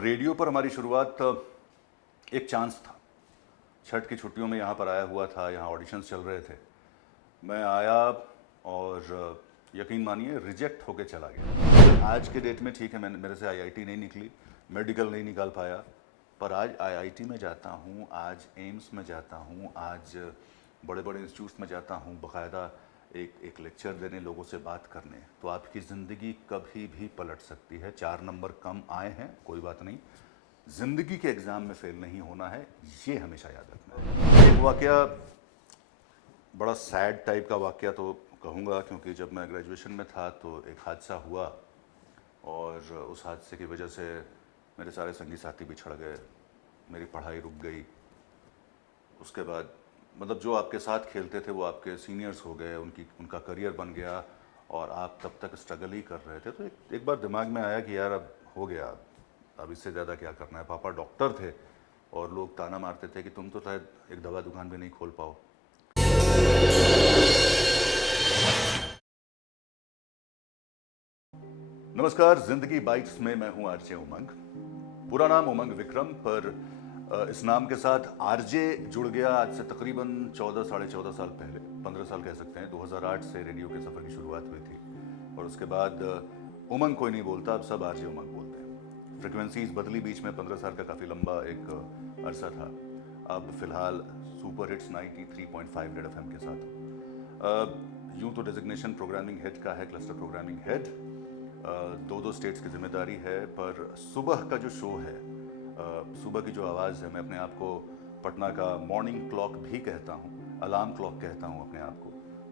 Radio पर हमारी शुरुआत एक चांस था। छठ की छुट्टियों में यहाँ पर आया हुआ था, यहाँ ऑडिशंस चल रहे थे। मैं आया और यकीन मानिए रिजेक्ट होके चला गया। आज के डेट में ठीक है, मैंने मेरे से आईआईटी नहीं निकली, मेडिकल नहीं निकाल पाया, पर आज आईआईटी में जाता हूँ, आज एम्स में जाता हूँ, आज बड़े बड़े इंस्टीट्यूट्स में जाता हूँ, बाकायदा एक लेक्चर देने, लोगों से बात करने। तो आपकी ज़िंदगी कभी भी पलट सकती है। 4 नंबर कम आए हैं, कोई बात नहीं, ज़िंदगी के एग्ज़ाम में फेल नहीं होना है, ये हमेशा याद रखना है। एक वाक़या, बड़ा सैड टाइप का वाक़या तो कहूँगा, क्योंकि जब मैं ग्रेजुएशन में था तो एक हादसा हुआ और उस हादसे की वजह से मेरे सारे संगी साथी बिछड़ गए, मेरी पढ़ाई रुक गई। उसके बाद मतलब जो आपके साथ खेलते थे वो आपके सीनियर्स हो गए, उनका करियर बन गया और आप तब तक स्ट्रगल ही कर रहे थे। तो एक बार दिमाग में आया कि यार अब हो गया, अब इससे ज़्यादा क्या करना है। पापा डॉक्टर थे और लोग ताना मारते थे कि तुम तो शायद एक दवा दुकान भी नहीं खोल पाओ। नमस्कार, ज़िंदगी बाइट्स में मैं हूँ आरजे उमंग। पूरा नाम उमंग विक्रम, पर इस नाम के साथ आरजे जुड़ गया आज से तकरीबन 14 साढ़े 14 साल पहले, 15 साल कह सकते हैं। 2008 से रेडियो के सफ़र की शुरुआत हुई थी और उसके बाद उमंग कोई नहीं बोलता, अब सब आरजे उमंग बोलते हैं। फ्रिक्वेंसीज बदली बीच में, 15 साल का काफ़ी लंबा एक अरसा था। अब फ़िलहाल सुपर हिट्स 93.5 रेड एफएम के साथ यूँ तो डेजिग्नेशन प्रोग्रामिंग हेड का है, क्लस्टर प्रोग्रामिंग हेड। दो स्टेट्स की जिम्मेदारी है, पर सुबह का जो शो है, सुबह की जो आवाज़ है, मैं अपने आप को पटना का मॉर्निंग क्लॉक भी कहता हूँ, अलार्म क्लॉक कहता हूँ अपने आप को।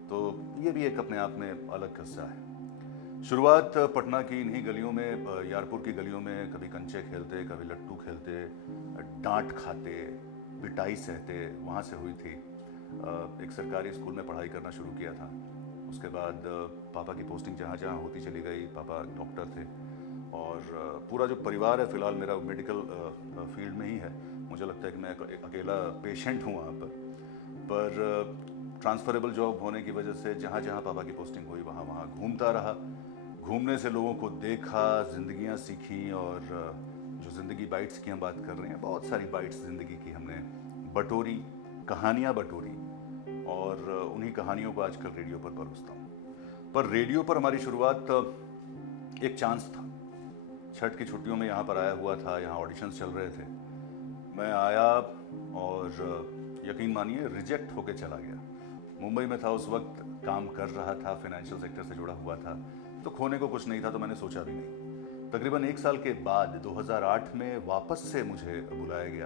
तो ये भी एक अपने आप में अलग किस्सा है। शुरुआत पटना की इन्हीं गलियों में, यारपुर की गलियों में, कभी कंचे खेलते, कभी लट्टू खेलते, डांट खाते, पिटाई सहते, वहाँ से हुई थी। एक सरकारी स्कूल में पढ़ाई करना शुरू किया था। उसके बाद पापा की पोस्टिंग जहाँ जहाँ होती चली गई, पापा डॉक्टर थे और पूरा जो परिवार है, फ़िलहाल मेरा मेडिकल फील्ड में ही है। मुझे लगता है कि मैं एक अकेला पेशेंट हूँ वहाँ पर ट्रांसफरेबल जॉब होने की वजह से जहाँ जहाँ पापा की पोस्टिंग हुई वहाँ वहाँ घूमता रहा। घूमने से लोगों को देखा, ज़िंदगियाँ सीखी और जो ज़िंदगी बाइट्स की हम बात कर रहे हैं, बहुत सारी बाइट्स ज़िंदगी की हमने बटोरी, कहानियाँ बटोरी और उन्हीं कहानियों को आजकल रेडियो पर परोसता हूँ। पर रेडियो पर हमारी शुरुआत एक चांस था। छठ की छुट्टियों में यहाँ पर आया हुआ था, यहाँ ऑडिशंस चल रहे थे। मैं आया और यकीन मानिए रिजेक्ट होके चला गया। मुंबई में था उस वक्त, काम कर रहा था, फाइनेंशियल सेक्टर से जुड़ा हुआ था, तो खोने को कुछ नहीं था, तो मैंने सोचा भी नहीं। तकरीबन 1 साल के बाद 2008 में वापस से मुझे बुलाया गया।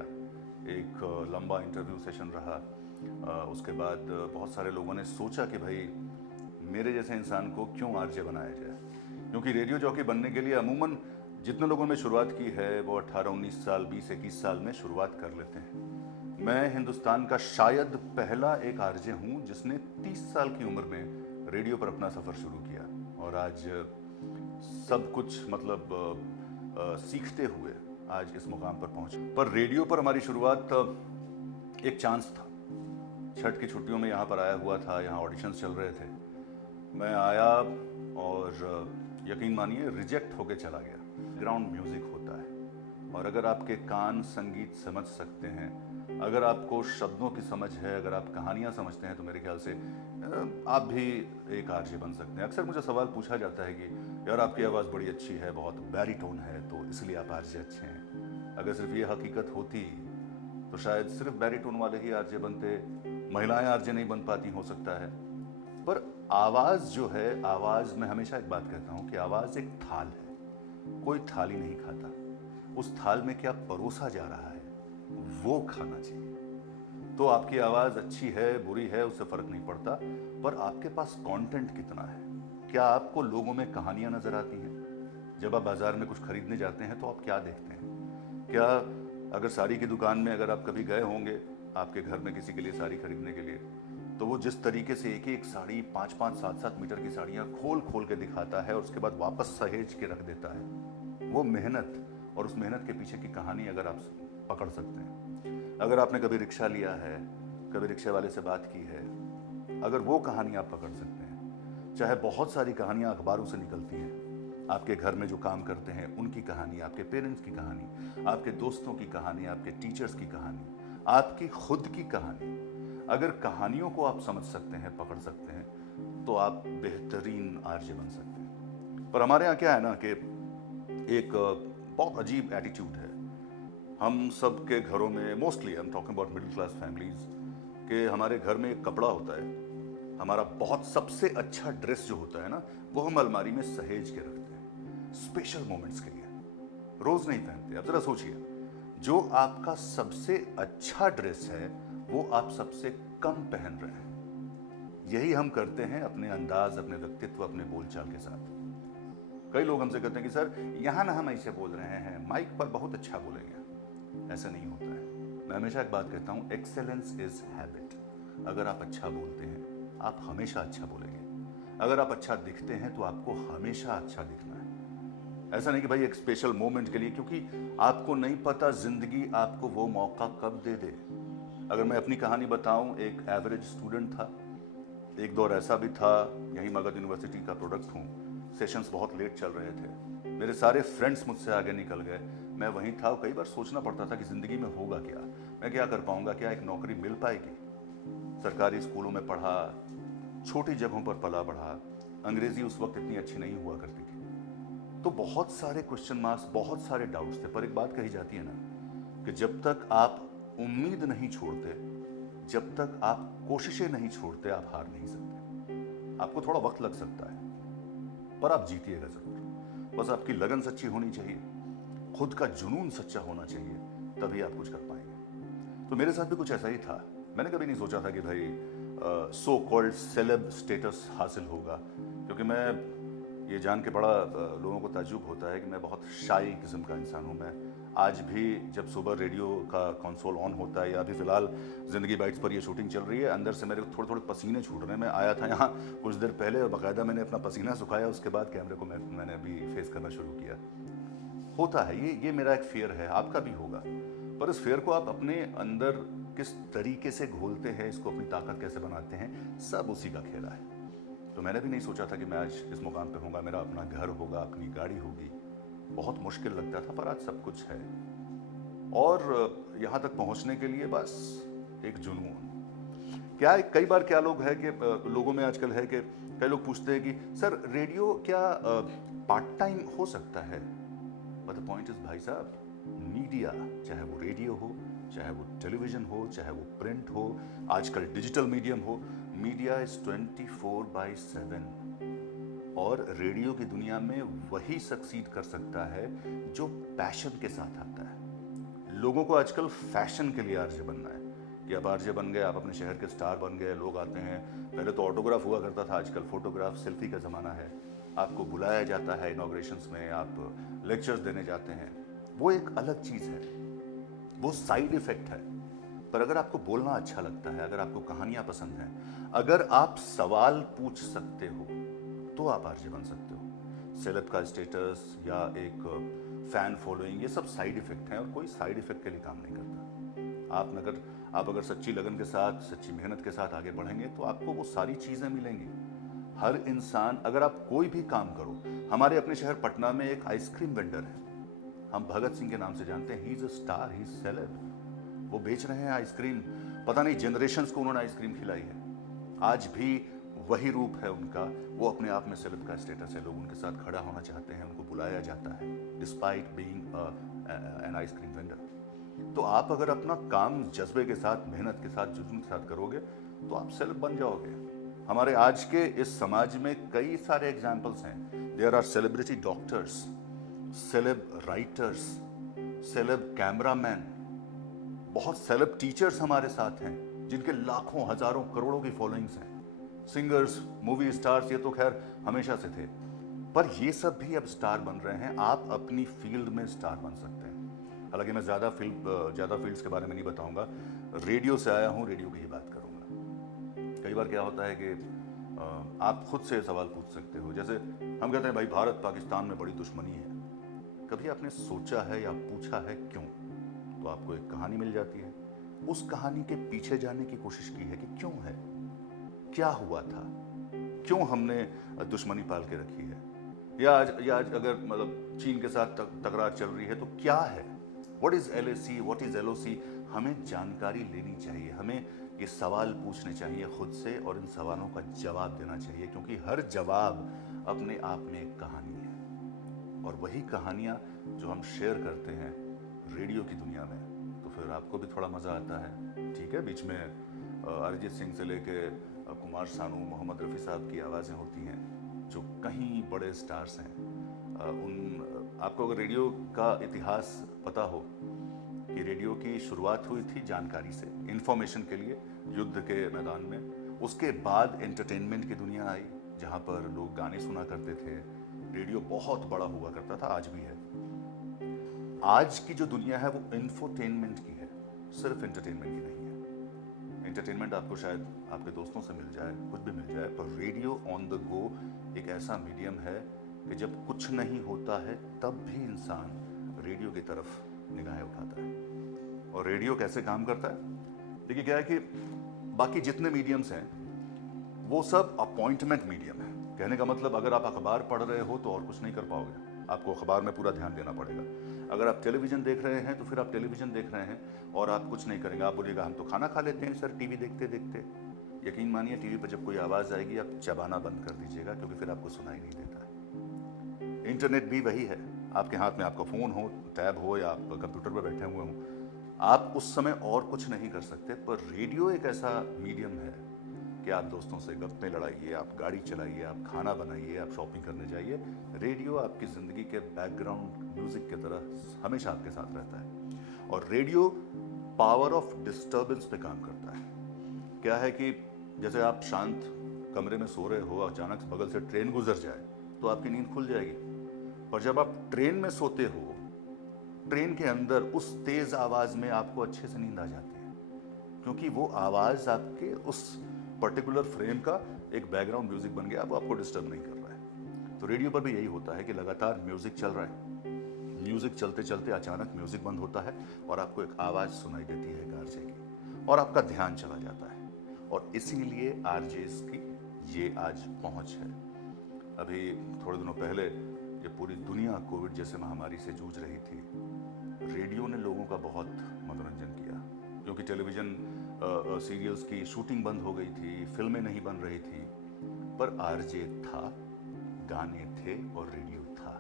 एक लंबा इंटरव्यू सेशन रहा। उसके बाद बहुत सारे लोगों ने सोचा कि भाई मेरे जैसे इंसान को क्यों आरजे बनाया जाए, क्योंकि रेडियो जॉकी बनने के लिए अमूमन जितने लोगों ने शुरुआत की है वो 18-19 साल, 20-21 साल में शुरुआत कर लेते हैं। मैं हिंदुस्तान का शायद पहला एक आरजे हूँ जिसने 30 साल की उम्र में रेडियो पर अपना सफ़र शुरू किया और आज सब कुछ मतलब सीखते हुए आज इस मुकाम पर पहुँचे। पर रेडियो पर हमारी शुरुआत एक चांस था। छठ की छुट्टियों में यहाँ पर आया हुआ था, यहाँ ऑडिशंस चल रहे थे। मैं आया और यकीन मानिए रिजेक्ट होके चला गया। ग्राउंड म्यूज़िक होता है और अगर आपके कान संगीत समझ सकते हैं, अगर आपको शब्दों की समझ है, अगर आप कहानियाँ समझते हैं, तो मेरे ख्याल से आप भी एक आरजे बन सकते हैं। अक्सर मुझे सवाल पूछा जाता है कि यार आपकी आवाज़ बड़ी अच्छी है, बहुत बैरीटोन है, तो इसलिए आप आरजे अच्छे हैं। अगर सिर्फ ये हकीकत होती तो शायद सिर्फ बैरीटोन वाले ही आरजे बनते, महिलाएं आरजे नहीं बन पाती, हो सकता है। पर आवाज़ जो है, आवाज़ में हमेशा एक बात कहता हूँ कि आवाज़ एक थाल है, कोई थाली नहीं खाता। उस थाल में क्या परोसा जा रहा है वो खाना चाहिए। तो आपकी आवाज़ अच्छी है, बुरी है, उससे फ़र्क नहीं पड़ता, पर आपके पास कंटेंट कितना है। क्या आपको लोगों में कहानियाँ नज़र आती हैं? जब आप बाज़ार में कुछ खरीदने जाते हैं तो आप क्या देखते हैं? क्या अगर साड़ी की दुकान में अगर आप कभी गए होंगे आपके घर में किसी के लिए साड़ी खरीदने के लिए, तो वो जिस तरीके से एक एक साड़ी 5-5, 7-7 मीटर की साड़ियाँ खोल खोल के दिखाता है और उसके बाद वापस सहेज के रख देता है, वो मेहनत और उस मेहनत के पीछे की कहानी अगर आप पकड़ सकते हैं, अगर आपने कभी रिक्शा लिया है, कभी रिक्शे वाले से बात की है, अगर वो कहानी आप पकड़ सकते हैं, चाहे बहुत सारी कहानियाँ अखबारों से निकलती हैं, आपके घर में जो काम करते हैं उनकी कहानी, आपके पेरेंट्स की कहानी, आपके दोस्तों की कहानी, आपके टीचर्स की कहानी, आपकी खुद की कहानी। अगर कहानियों को आप समझ सकते हैं, पकड़ सकते हैं, तो आप बेहतरीन आरजे बन सकते हैं। पर हमारे यहाँ क्या है ना कि एक बहुत अजीब एटीट्यूड है। हम सब के घरों में mostly I am talking about middle class families के हमारे घर में एक कपड़ा होता है, हमारा बहुत सबसे अच्छा ड्रेस जो होता है ना, वो हम अलमारी में सहेज के रखते हैं स्पेशल मोमेंट्स के लिए, रोज नहीं पहनते। अब जरा सोचिए, जो आपका सबसे अच्छा ड्रेस है वो आप सबसे कम पहन रहे हैं। यही हम करते हैं अपने अंदाज, अपने व्यक्तित्व, अपने बोलचाल के साथ। कई लोग हमसे कहते हैं कि सर यहां ना हम ऐसे बोल रहे हैं, माइक पर बहुत अच्छा बोलेंगे। ऐसा नहीं होता है। मैं हमेशा एक बात कहता हूं, एक्सेलेंस इज हैबिट। अगर आप अच्छा बोलते हैं आप हमेशा अच्छा बोलेंगे। अगर आप अच्छा दिखते हैं तो आपको हमेशा अच्छा दिखना है। ऐसा नहीं कि भाई एक स्पेशल मोमेंट के लिए, क्योंकि आपको नहीं पता जिंदगी आपको वो मौका कब दे दे। अगर मैं अपनी कहानी बताऊं, एक एवरेज स्टूडेंट था। एक दौर ऐसा भी था, यही मगध यूनिवर्सिटी का प्रोडक्ट हूं, सेशंस बहुत लेट चल रहे थे, मेरे सारे फ्रेंड्स मुझसे आगे निकल गए, मैं वहीं था। कई बार सोचना पड़ता था कि जिंदगी में होगा क्या, मैं क्या कर पाऊंगा, क्या एक नौकरी मिल पाएगी। सरकारी स्कूलों में पढ़ा, छोटी जगहों पर पला बढ़ा, अंग्रेजी उस वक्त इतनी अच्छी नहीं हुआ करती थी, तो बहुत सारे क्वेश्चन मार्क्स, बहुत सारे डाउट्स थे। पर एक बात कही जाती है ना कि जब तक आप उम्मीद नहीं छोड़ते, जब तक आप कोशिशें नहीं छोड़ते, आप हार नहीं सकते। आपको थोड़ा वक्त लग सकता है पर आप जीतिएगा जरूर। बस आपकी लगन सच्ची होनी चाहिए, खुद का जुनून सच्चा होना चाहिए, तभी आप कुछ कर पाएंगे। तो मेरे साथ भी कुछ ऐसा ही था। मैंने कभी नहीं सोचा था कि भाई सो कॉल्ड सेलेब स्टेटस हासिल होगा, क्योंकि मैं ये जान के बड़ा लोगों को ताज्जुब होता है कि मैं बहुत शाई किस्म का इंसान हूँ। मैं आज भी जब सुबह रेडियो का कंसोल ऑन होता है, या अभी फिलहाल जिंदगी बाइट्स पर ये शूटिंग चल रही है, अंदर से मेरे थोड़े थोड़े पसीने छूट रहे हैं। मैं आया था यहाँ कुछ देर पहले और बाकायदा मैंने अपना पसीना सुखाया, उसके बाद कैमरे को मैंने अभी फेस करना शुरू किया। होता है ये मेरा एक फेयर है, आपका भी होगा। पर इस फेयर को आप अपने अंदर किस तरीके से घोलते हैं, इसको अपनी ताकत कैसे बनाते हैं, सब उसी का खेला है। तो मैंने भी नहीं सोचा था कि मैं आज इस मुकाम पे होऊंगा, मेरा अपना घर होगा, अपनी गाड़ी होगी। बहुत मुश्किल लगता था, पर आज सब कुछ है। और यहाँ तक पहुँचने के लिए बस एक जुनून। क्या है, कई बार क्या लोग है कि लोगों में आजकल है कि कई लोग पूछते हैं कि सर रेडियो क्या पार्ट टाइम हो सकता है। बट द पॉइंट इज भाई साहब, मीडिया, चाहे वो रेडियो हो, चाहे वो टेलीविजन हो, चाहे वो प्रिंट हो, आजकल डिजिटल मीडियम हो, मीडिया इज 24/7। और रेडियो की दुनिया में वही सक्सीड कर सकता है जो पैशन के साथ आता है। लोगों को आजकल फैशन के लिए आरजे बनना है कि आप आरजे बन गए, आप अपने शहर के स्टार बन गए, लोग आते हैं। पहले तो ऑटोग्राफ हुआ करता था, आजकल फोटोग्राफ, सेल्फी का ज़माना है। आपको बुलाया जाता है इनॉग्रेशंस में, आप लेक्चर्स देने जाते हैं। वो एक अलग चीज़ है, वो साइड इफेक्ट है। पर अगर आपको बोलना अच्छा लगता है, अगर आपको कहानियां पसंद हैं, अगर आप सवाल पूछ सकते हो, तो आप आरजे बन सकते हो। सेलेब का स्टेटस या एक फैन फॉलोइंग, ये सब साइड इफेक्ट हैं और कोई साइड इफेक्ट के लिए काम नहीं करता। आप अगर सच्ची लगन के साथ, सच्ची मेहनत के साथ आगे बढ़ेंगे तो आपको वो सारी चीज़ें मिलेंगी। हर इंसान, अगर आप कोई भी काम करो, हमारे अपने शहर पटना में एक आइसक्रीम वेंडर है, हम भगत सिंह के नाम से जानते हैं। He is a star, he is celeb. वो बेच रहे हैं आइसक्रीम, पता नहीं जनरेशंस को उन्होंने आइसक्रीम खिलाई है। आज भी वही रूप है उनका, वो अपने आप में सेलेब का स्टेटस है। लोग उनके साथ खड़ा होना चाहते हैं, उनको बुलाया जाता है despite being an ice cream vendor. तो आप अगर अपना काम जज्बे के साथ, मेहनत के साथ, जुनून के साथ करोगे तो आप सेलेब बन जाओगे। हमारे आज के इस समाज में कई सारे एग्जाम्पल्स हैं। There are celebrity doctors, celeb writers, celeb cameraman, बहुत सेलेब टीचर्स हमारे साथ हैं जिनके लाखों, हजारों, करोड़ों की फॉलोइंग्स हैं। सिंगर्स, मूवी स्टार्स, ये तो खैर हमेशा से थे, पर ये सब भी अब स्टार बन रहे हैं। आप अपनी फील्ड में स्टार बन सकते हैं। हालांकि मैं ज़्यादा फील्ड्स के बारे में नहीं बताऊंगा, रेडियो से आया हूँ, रेडियो की ही बात करूंगा। कई बार क्या होता है कि आप खुद से सवाल पूछ सकते हो। जैसे हम कहते हैं भाई भारत पाकिस्तान में बड़ी दुश्मनी है, कभी आपने सोचा है या पूछा है क्यों? तो आपको एक कहानी मिल जाती है। उस कहानी के पीछे जाने की कोशिश की है कि क्यों है, क्या हुआ था, क्यों हमने दुश्मनी पाल के रखी है। या आज अगर मतलब चीन के साथ तकरार चल रही है तो क्या है, what is LAC, what is LOC, हमें जानकारी लेनी चाहिए, हमें ये सवाल पूछने चाहिए खुद से और इन सवालों का जवाब देना चाहिए, क्योंकि हर जवाब अपने आप में एक कहानी है। और वही कहानियाँ जो हम शेयर करते हैं रेडियो की दुनिया में, तो फिर आपको भी थोड़ा मज़ा आता है। ठीक है, बीच में अरिजीत सिंह से लेके कुमार सानू, मोहम्मद रफ़ी साहब की आवाज़ें होती हैं जो कहीं बड़े स्टार्स हैं। आपको अगर रेडियो का इतिहास पता हो कि रेडियो की शुरुआत हुई थी जानकारी से, इंफॉर्मेशन के लिए, युद्ध के मैदान में। उसके बाद एंटरटेनमेंट की दुनिया आई जहाँ पर लोग गाने सुना करते थे। रेडियो बहुत बड़ा हुआ करता था, आज भी है। आज की जो दुनिया है वो इंफोटेनमेंट की है, सिर्फ एंटरटेनमेंट की नहीं है। एंटरटेनमेंट आपको शायद आपके दोस्तों से मिल जाए, कुछ भी मिल जाए, पर रेडियो ऑन द गो एक ऐसा मीडियम है कि जब कुछ नहीं होता है तब भी इंसान रेडियो की तरफ निगाहें उठाता है। और रेडियो कैसे काम करता है? देखिए क्या है कि बाकी जितने मीडियम्स हैं वो सब अपॉइंटमेंट मीडियम है। कहने का मतलब अगर आप अखबार पढ़ रहे हो तो और कुछ नहीं कर पाओगे, आपको अखबार में पूरा ध्यान देना पड़ेगा। अगर आप टेलीविज़न देख रहे हैं तो फिर आप टेलीविज़न देख रहे हैं और आप कुछ नहीं करेंगे। आप बोलिएगा हम तो खाना खा लेते हैं सर टीवी देखते देखते। यकीन मानिए टीवी पर जब कोई आवाज़ आएगी आप चबाना बंद कर दीजिएगा, क्योंकि फिर आपको सुनाई नहीं देता है। इंटरनेट भी वही है, आपके हाथ में आपका फ़ोन हो, टैब हो या आप कंप्यूटर पर बैठे हुए हों, आप उस समय और कुछ नहीं कर सकते। पर रेडियो एक ऐसा मीडियम है कि आप दोस्तों से गप्पे लड़ाइए, आप गाड़ी चलाइए, आप खाना बनाइए, आप शॉपिंग करने जाइए, रेडियो आपकी ज़िंदगी के बैकग्राउंड म्यूज़िक की तरह हमेशा आपके साथ रहता है। और रेडियो पावर ऑफ डिस्टर्बेंस पे काम करता है। क्या है कि जैसे आप शांत कमरे में सो रहे हो, अचानक बगल से ट्रेन गुजर जाए तो आपकी नींद खुल जाएगी। पर जब आप ट्रेन में सोते हो, ट्रेन के अंदर उस तेज आवाज में आपको अच्छे से नींद आ जाती है, क्योंकि वो आवाज आपके उस पर्टिकुलर फ्रेम का एक बैकग्राउंड म्यूजिक बन गया, वो आपको डिस्टर्ब नहीं कर रहा है। तो रेडियो पर भी यही होता है कि लगातार म्यूजिक चल रहा है, म्यूजिक चलते चलते अचानक म्यूजिक बंद होता है और आपको एक आवाज सुनाई देती है एक आरजे की, और आपका ध्यान चला जाता है। और इसीलिए आरजेस की ये आज पहुंच है। अभी थोड़े दिनों पहले ये पूरी दुनिया कोविड जैसे महामारी से जूझ रही थी, रेडियो ने लोगों का बहुत मनोरंजन किया, क्योंकि टेलीविज़न सीरियल्स की शूटिंग बंद हो गई थी, फिल्में नहीं बन रही थी, पर आरजे था, गाने थे और रेडियो था।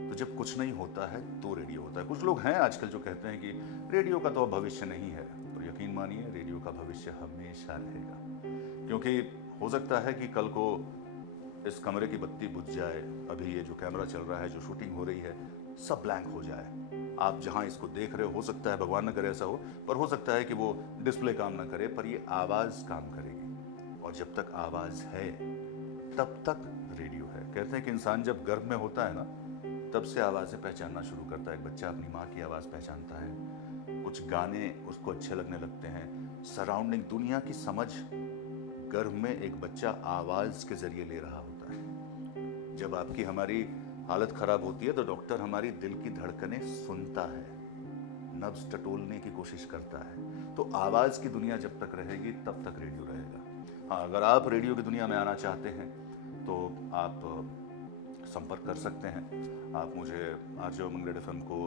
तो जब कुछ नहीं होता है तो रेडियो होता है। कुछ लोग हैं आजकल जो कहते हैं कि रेडियो का तो अब भविष्य नहीं है, तो यकीन मानिए रेडियो का भविष्य हमेशा रहेगा, क्योंकि हो सकता है कि कल को इस कमरे की बत्ती बुझ जाए, अभी ये जो कैमरा चल रहा है, जो शूटिंग हो रही है, सब ब्लैंक हो जाए। आप जहां इसको देख रहे हो सकता है, भगवान न करे ऐसा हो, पर हो सकता है कि वो डिस्प्ले काम ना करे, पर ये आवाज़ काम करेगी। और जब तक आवाज़ है तब तक रेडियो है। कहते हैं कि इंसान जब गर्भ में होता है ना, तब से आवाज़ें पहचानना शुरू करता है। एक बच्चा अपनी माँ की आवाज़ पहचानता है, कुछ गाने उसको अच्छे लगने लगते हैं, सराउंडिंग दुनिया की समझ गर्भ में एक बच्चा आवाज़ के जरिए ले रहा होता है। जब आपकी हमारी हालत खराब होती है तो डॉक्टर हमारी दिल की धड़कनें सुनता है, नब्ज टटोलने की कोशिश करता है। तो आवाज़ की दुनिया जब तक रहेगी तब तक रेडियो रहेगा। हाँ, अगर आप रेडियो की दुनिया में आना चाहते हैं तो आप संपर्क कर सकते हैं। आप मुझे आरजे उमंग रेड एफएम को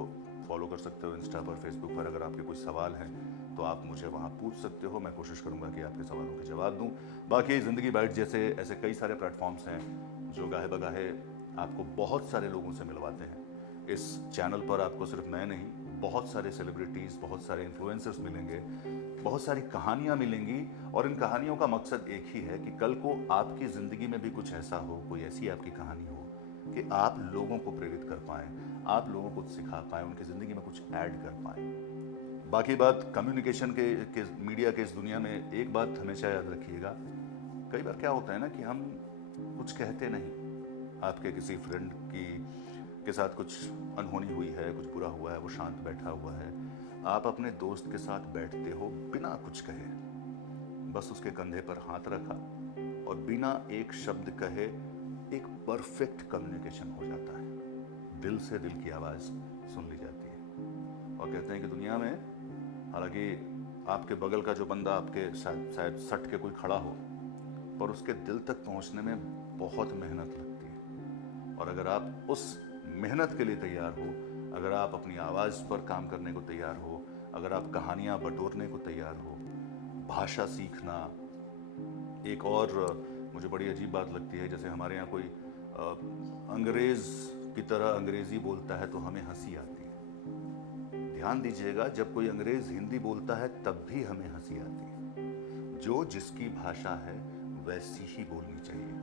फॉलो कर सकते हो इंस्टा पर, फेसबुक पर। अगर आपके कुछ सवाल हैं तो आप मुझे वहाँ पूछ सकते हो, मैं कोशिश करूँगा कि आपके सवालों के जवाब दूँ। बाकी ज़िंदगी बाइट जैसे ऐसे कई सारे प्लेटफॉर्म्स हैं जो गाहे बगाहे आपको बहुत सारे लोगों से मिलवाते हैं। इस चैनल पर आपको सिर्फ मैं नहीं, बहुत सारे सेलिब्रिटीज़, बहुत सारे इन्फ्लुएंसर्स मिलेंगे, बहुत सारी कहानियाँ मिलेंगी, और इन कहानियों का मकसद एक ही है कि कल को आपकी ज़िंदगी में भी कुछ ऐसा हो, कोई ऐसी आपकी कहानी हो कि आप लोगों को प्रेरित कर पाएँ, आप लोगों को सिखा पाएँ, उनकी ज़िंदगी में कुछ ऐड कर पाएँ। बाकी बात कम्युनिकेशन के मीडिया के इस दुनिया में एक बात हमेशा याद रखिएगा, कई बार क्या होता है ना कि हम कुछ कहते नहीं। आपके किसी फ्रेंड के साथ कुछ अनहोनी हुई है, कुछ बुरा हुआ है, वो शांत बैठा हुआ है, आप अपने दोस्त के साथ बैठते हो बिना कुछ कहे, बस उसके कंधे पर हाथ रखा और बिना एक शब्द कहे एक परफेक्ट कम्युनिकेशन हो जाता है। दिल से दिल की आवाज़ सुन ली जाती है। और कहते हैं कि दुनिया में हालांकि आपके बगल का जो बंदा आपके साथ शायद सट के कोई खड़ा हो, पर उसके दिल तक पहुंचने में बहुत मेहनत लगती है। और अगर आप उस मेहनत के लिए तैयार हो, अगर आप अपनी आवाज़ पर काम करने को तैयार हो, अगर आप कहानियाँ बटोरने को तैयार हो, भाषा सीखना। एक और मुझे बड़ी अजीब बात लगती है, जैसे हमारे यहाँ कोई अंग्रेज़ की तरह अंग्रेज़ी बोलता है तो हमें हंसी आती है। ध्यान दीजिएगा, जब कोई अंग्रेज़ हिंदी बोलता है तब भी हमें हंसी आती है। जो जिसकी भाषा है वैसी ही बोलनी चाहिए।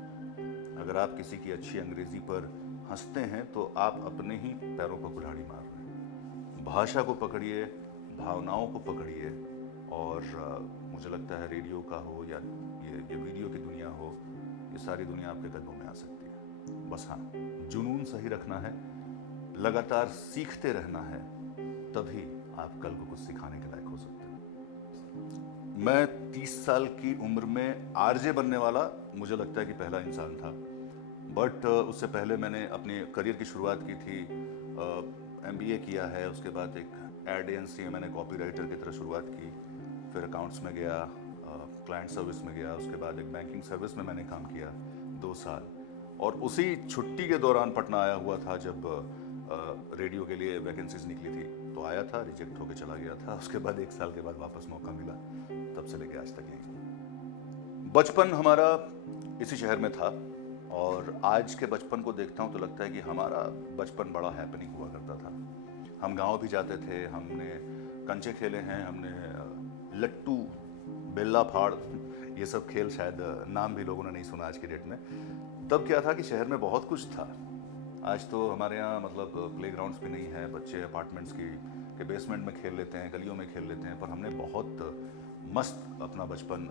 अगर आप किसी की अच्छी अंग्रेज़ी पर हंसते हैं तो आप अपने ही पैरों पर कुल्हाड़ी मार रहे हैं। भाषा को पकड़िए, भावनाओं को पकड़िए, और मुझे लगता है रेडियो का हो या ये वीडियो की दुनिया हो, ये सारी दुनिया आपके कदमों में आ सकती है। बस हाँ, जुनून सही रखना है, लगातार सीखते रहना है, तभी आप कल को कुछ सिखाने के लायक हो सकते हैं। मैं 30 साल की उम्र में आरजे बनने वाला मुझे लगता है कि पहला इंसान था, बट उससे पहले मैंने अपने करियर की शुरुआत की थी। MBA किया है, उसके बाद एक एड एजेंसी में मैंने कॉपी राइटर की तरह शुरुआत की, फिर अकाउंट्स में गया, क्लाइंट सर्विस में गया, उसके बाद एक बैंकिंग सर्विस में मैंने काम किया 2 साल, और उसी छुट्टी के दौरान पटना आया हुआ था जब रेडियो के लिए वैकेंसीज निकली थी, तो आया था, रिजेक्ट होकर चला गया था। उसके बाद 1 साल के बाद वापस मौका मिला, तब से लेके आज तक यही। बचपन हमारा इसी शहर में था, और आज के बचपन को देखता हूँ तो लगता है कि हमारा बचपन बड़ा हैपनिंग हुआ करता था। हम गांव भी जाते थे, हमने कंचे खेले हैं, हमने लट्टू, बेल्ला फाड़, ये सब खेल शायद नाम भी लोगों ने नहीं सुना आज की डेट में। तब क्या था कि शहर में बहुत कुछ था। आज तो हमारे यहाँ मतलब प्लेग्राउंड्स भी नहीं है, बच्चे अपार्टमेंट्स के बेसमेंट में खेल लेते हैं, गलियों में खेल लेते हैं, पर हमने बहुत मस्त अपना बचपन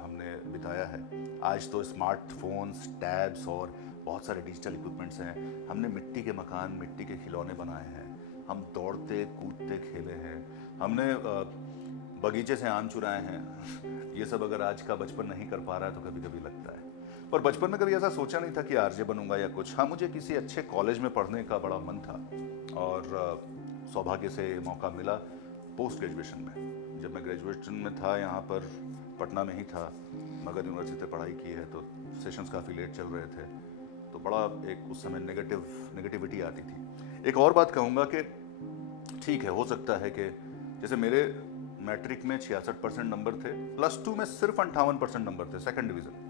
हमने बिताया है। आज तो स्मार्टफोन्स, टैब्स और बहुत सारे डिजिटल इक्विपमेंट्स हैं। हमने मिट्टी के मकान, मिट्टी के खिलौने बनाए हैं, हम दौड़ते कूदते खेले हैं, हमने बगीचे से आम चुराए हैं। ये सब अगर आज का बचपन नहीं कर पा रहा है तो कभी कभी लगता है। पर बचपन में कभी ऐसा सोचा नहीं था कि आरजे बनूंगा या कुछ। हाँ, मुझे किसी अच्छे कॉलेज में पढ़ने का बड़ा मन था, और सौभाग्य से मौका मिला पोस्ट ग्रेजुएशन में। जब मैं ग्रेजुएशन में था, यहाँ पर पटना में ही था, मगध यूनिवर्सिटी से पढ़ाई की है, तो सेशंस काफ़ी लेट चल रहे थे, तो बड़ा एक उस समय नेगेटिविटी आती थी। एक और बात कहूँगा कि ठीक है, हो सकता है कि जैसे मेरे मैट्रिक में 66% नंबर थे, +2 में सिर्फ 58% नंबर थे, सेकंड डिवीज़न।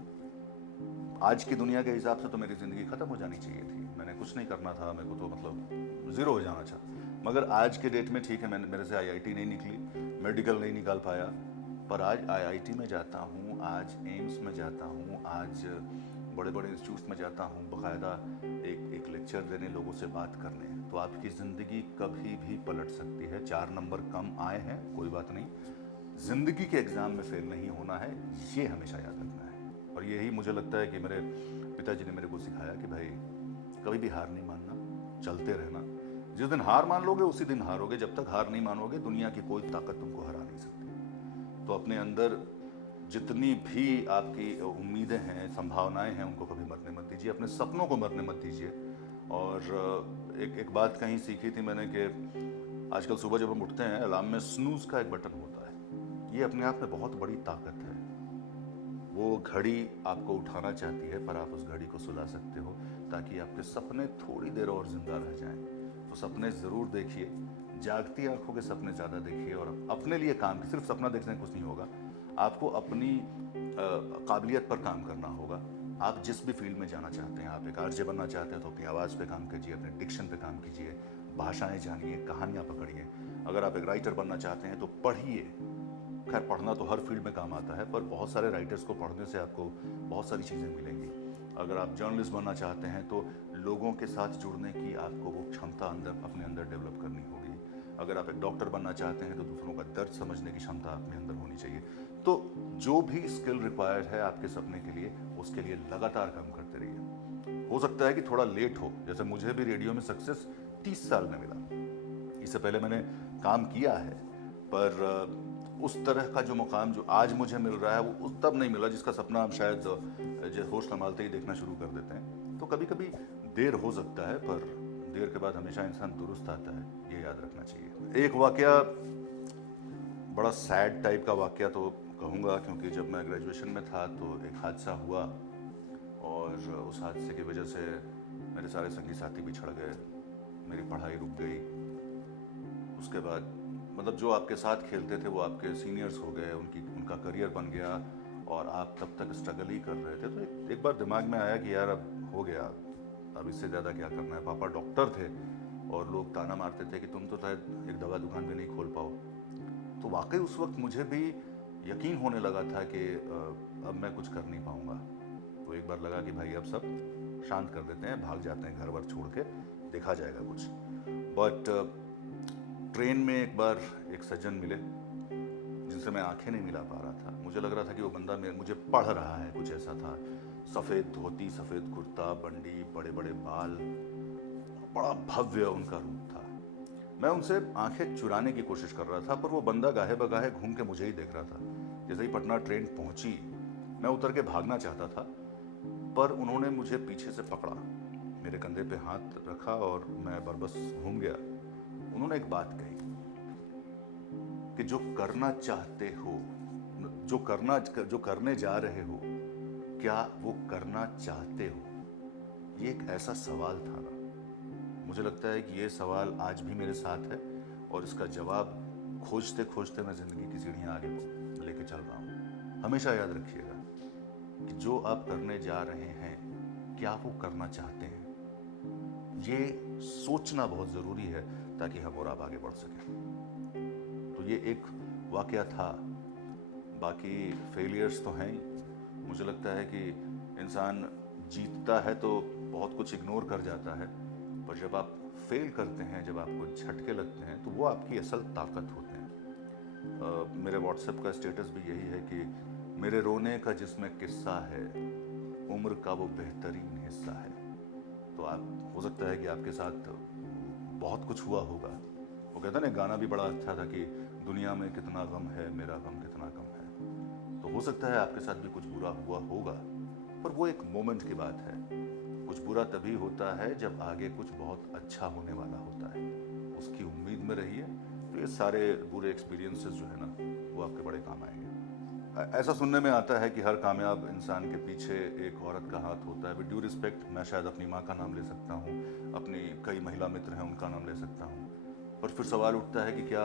आज की दुनिया के हिसाब से तो मेरी ज़िंदगी ख़त्म हो जानी चाहिए थी, मैंने कुछ नहीं करना था, मेरे को तो मतलब ज़ीरो हो जाना था। मगर आज के डेट में ठीक है, मेरे से IIT नहीं निकली, मेडिकल नहीं निकाल पाया, पर आज IIT में जाता हूँ, आज एम्स में जाता हूँ, आज बड़े बड़े इंस्टीट्यूट्स में जाता हूँ, बाकायदा एक लेक्चर देने, लोगों से बात करने। तो आपकी ज़िंदगी कभी भी पलट सकती है। 4 नंबर कम आए हैं, कोई बात नहीं, ज़िंदगी के एग्ज़ाम में फेल नहीं होना है, ये हमेशा याद रखना है। और यही मुझे लगता है कि मेरे पिताजी ने मेरे को सिखाया कि भाई कभी भी हार नहीं मानना, चलते रहना। जिस दिन हार मान लोगे उसी दिन हारोगे, जब तक हार नहीं मानोगे दुनिया की कोई ताकत तुमको हरा नहीं सकती। तो अपने अंदर जितनी भी आपकी उम्मीदें हैं, संभावनाएं हैं, उनको कभी मरने मत दीजिए, अपने सपनों को मरने मत दीजिए। और एक बात कहीं सीखी थी मैंने कि आजकल सुबह जब हम उठते हैं, अलार्म में स्नूज का एक बटन होता है, ये अपने आप में बहुत बड़ी ताकत है। वो घड़ी आपको उठाना चाहती है, पर आप उस घड़ी को सुला सकते हो ताकि आपके सपने थोड़ी देर और जिंदा रह जाएं। तो सपने ज़रूर देखिए, जागती आंखों के सपने ज़्यादा देखिए, और अपने लिए काम, सिर्फ सपना देखने से कुछ नहीं होगा, आपको अपनी काबिलियत पर काम करना होगा। आप जिस भी फील्ड में जाना चाहते हैं, आप एक आरजे बनना चाहते हैं तो अपनी आवाज़ पे काम कीजिए, अपने डिक्शन पे काम कीजिए, भाषाएं जानिए, कहानियाँ पकड़िए। अगर आप एक राइटर बनना चाहते हैं तो पढ़िए। खैर, पढ़ना तो हर फील्ड में काम आता है, पर बहुत सारे राइटर्स को पढ़ने से आपको बहुत सारी चीज़ें मिलेंगी। अगर आप जर्नलिस्ट बनना चाहते हैं तो लोगों के साथ जुड़ने की आपको वो क्षमता अपने अंदर डेवलप करनी होगी। अगर आप एक डॉक्टर बनना चाहते हैं तो दूसरों का दर्द समझने की क्षमता अपने अंदर होनी चाहिए। तो जो भी स्किल रिक्वायर्ड है आपके सपने के लिए, उसके लिए लगातार काम करते रहिए। हो सकता है कि थोड़ा लेट हो, जैसे मुझे भी रेडियो में सक्सेस 30 साल में मिला। इससे पहले मैंने काम किया है, पर उस तरह का जो मुकाम जो आज मुझे मिल रहा है, वो उस तब नहीं मिला जिसका सपना हम शायद होश संभालते ही देखना शुरू कर देते हैं। तो कभी कभी देर हो सकता है, पर देर के बाद हमेशा इंसान दुरुस्त आता है, ये याद रखना चाहिए। एक वाकया, बड़ा सैड टाइप का वाकया तो कहूँगा, क्योंकि जब मैं ग्रेजुएशन में था तो एक हादसा हुआ, और उस हादसे की वजह से मेरे सारे संगी साथी बिछड़ गए, मेरी पढ़ाई रुक गई। उसके बाद मतलब जो आपके साथ खेलते थे वो आपके सीनियर्स हो गए, उनका करियर बन गया और आप तब तक स्ट्रगल ही कर रहे थे। तो एक बार दिमाग में आया कि यार अब हो गया, अब इससे ज़्यादा क्या करना है। पापा डॉक्टर थे और लोग ताना मारते थे कि तुम तो शायद एक दवा दुकान भी नहीं खोल पाओ। तो वाकई उस वक्त मुझे भी यकीन होने लगा था कि अब मैं कुछ कर नहीं पाऊंगा। तो एक बार लगा कि भाई अब सब शांत कर देते हैं, भाग जाते हैं घर वर छोड़ के, देखा जाएगा कुछ। बट ट्रेन में एक बार एक सज्जन मिले जिनसे मैं आंखें नहीं मिला पा रहा था। मुझे लग रहा था कि वो बंदा मुझे पढ़ रहा है, कुछ ऐसा था। सफ़ेद धोती, सफ़ेद कुर्ता, बंडी, बड़े बड़े बाल, बड़ा भव्य उनका रूप था। मैं उनसे आंखें चुराने की कोशिश कर रहा था, पर वो बंदा गाहे बगाहे घूम के मुझे ही देख रहा था। जैसे ही पटना ट्रेन पहुंची, मैं उतर के भागना चाहता था, पर उन्होंने मुझे पीछे से पकड़ा, मेरे कंधे पे हाथ रखा और मैं बरबस घूम गया। उन्होंने एक बात कही कि जो करना चाहते हो, जो करने जा रहे हो, क्या वो करना चाहते हो? ये एक ऐसा सवाल था ना, मुझे लगता है कि ये सवाल आज भी मेरे साथ है और इसका जवाब खोजते खोजते मैं जिंदगी की सीढ़ियां आगे लेके चल रहा हूँ। हमेशा याद रखिएगा कि जो आप करने जा रहे हैं, क्या वो करना चाहते हैं? ये सोचना बहुत ज़रूरी है ताकि हम और आप आगे बढ़ सकें। तो ये एक वाकया था। बाकी फेलियर्स तो हैं ही। मुझे लगता है कि इंसान जीतता है तो बहुत कुछ इग्नोर कर जाता है, पर जब आप फेल करते हैं, जब आपको झटके लगते हैं, तो वो आपकी असल ताकत होते हैं। मेरे व्हाट्सएप का स्टेटस भी यही है कि मेरे रोने का जिसमें किस्सा है, उम्र का वो बेहतरीन हिस्सा है। तो आप हो सकता है कि आपके साथ बहुत कुछ हुआ होगा। वो कहता ना, गाना भी बड़ा अच्छा था कि दुनिया में कितना गम है, मेरा गम कितना कम है। तो हो सकता है आपके साथ भी कुछ बुरा हुआ होगा, पर वो एक मोमेंट की बात है। कुछ बुरा तभी होता है जब आगे कुछ बहुत अच्छा होने वाला होता है। उसकी उम्मीद में रहिए, तो ये सारे बुरे एक्सपीरियंसेस जो है ना, वो आपके बड़े काम आएंगे। ऐसा सुनने में आता है कि हर कामयाब इंसान के पीछे एक औरत का हाथ होता है। विद ड्यू रिस्पेक्ट, मैं शायद अपनी माँ का नाम ले सकता हूँ, अपनी कई महिला मित्र हैं उनका नाम ले सकता हूँ, पर फिर सवाल उठता है कि क्या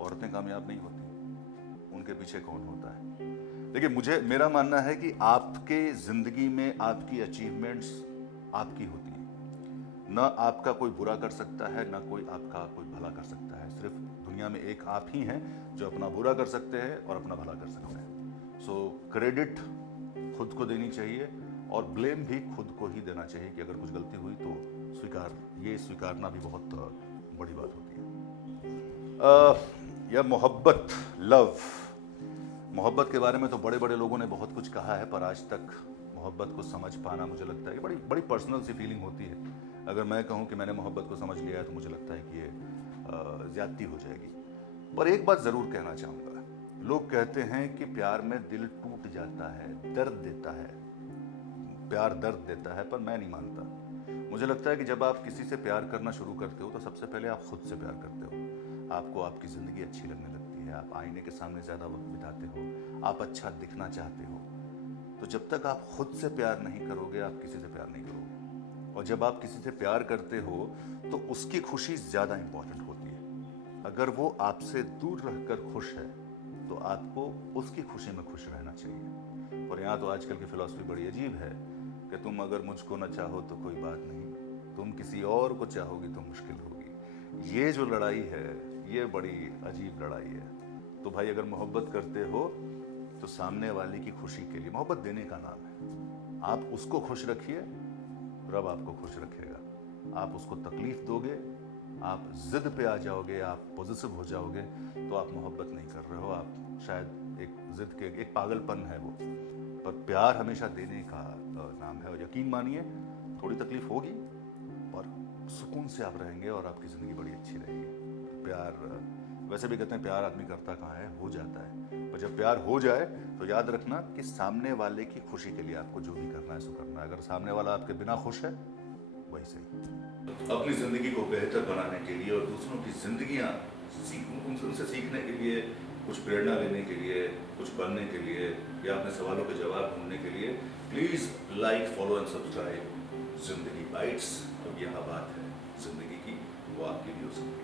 औरतें कामयाब नहीं होती? उनके पीछे कौन होता है? देखिए, मेरा मानना है कि आपके ज़िंदगी में आपकी अचीवमेंट्स आपकी होती हैं। ना आपका कोई बुरा कर सकता है, ना कोई आपका कोई भला कर सकता है। सिर्फ दुनिया में एक आप ही हैं जो अपना बुरा कर सकते हैं और अपना भला कर सकते हैं। सो क्रेडिट खुद को देनी चाहिए और ब्लेम भी खुद को ही देना चाहिए कि अगर कुछ गलती हुई तो स्वीकारना भी बहुत बड़ी बात होती है। या मोहब्बत के बारे में तो बड़े बड़े लोगों ने बहुत कुछ कहा है, पर आज तक मोहब्बत को समझ पाना मुझे लगता है कि बड़ी बड़ी पर्सनल सी फीलिंग होती है। अगर मैं कहूँ कि मैंने मोहब्बत को समझ लिया है तो मुझे लगता है कि ये ज़्यादती हो जाएगी। पर एक बात ज़रूर कहना चाहूँगा, लोग कहते हैं कि प्यार में दिल टूट जाता है, दर्द देता है, प्यार दर्द देता है, पर मैं नहीं मानता। मुझे लगता है कि जब आप किसी से प्यार करना शुरू करते हो तो सबसे पहले आप खुद से प्यार करते हो। आपको आपकी ज़िंदगी अच्छी लगने लगती है, आप आईने के सामने ज़्यादा वक्त बिताते हो, आप अच्छा दिखना चाहते हो। तो जब तक आप खुद से प्यार नहीं करोगे, आप किसी से प्यार नहीं करोगे। और जब आप किसी से प्यार करते हो तो उसकी खुशी ज़्यादा इंपॉर्टेंट होती है। अगर वो आपसे दूर रहकर खुश है तो आपको उसकी खुशी में खुश रहना चाहिए। और यहाँ तो आजकल की फिलॉसफी बड़ी अजीब है कि तुम अगर मुझको न चाहो तो कोई बात नहीं, तुम किसी और को चाहोगी तो मुश्किल होगी। ये जो लड़ाई है, ये बड़ी अजीब लड़ाई है। तो भाई, अगर मोहब्बत करते हो तो सामने वाले की खुशी के लिए, मोहब्बत देने का नाम है, आप उसको खुश रखिए, रब आपको खुश रखेगा। आप उसको तकलीफ दोगे, आप जिद पे आ जाओगे, आप पॉजिटिव हो जाओगे, तो आप मोहब्बत नहीं कर रहे हो, आप शायद एक जिद के, एक पागलपन है वो। पर प्यार हमेशा देने का नाम है। और यकीन मानिए, थोड़ी तकलीफ होगी पर सुकून से आप रहेंगे और आपकी ज़िंदगी बड़ी अच्छी रहेगी। प्यार, वैसे भी कहते हैं प्यार आदमी करता कहाँ है, हो जाता है। पर जब प्यार हो जाए तो याद रखना कि सामने वाले की खुशी के लिए आपको जो भी करना है सो करना है। अगर सामने वाला आपके बिना खुश है, वही सही। अपनी ज़िंदगी को बेहतर बनाने के लिए और दूसरों की ज़िंदगियाँ उनसे सीखने के लिए, कुछ प्रेरणा लेने के लिए, कुछ बनने के लिए, या अपने सवालों के जवाब ढूंढने के लिए, please like, follow and subscribe जिंदगी बाइट्स। अब यहाँ बात है जिंदगी की, वो आपके लिए हो सकती है।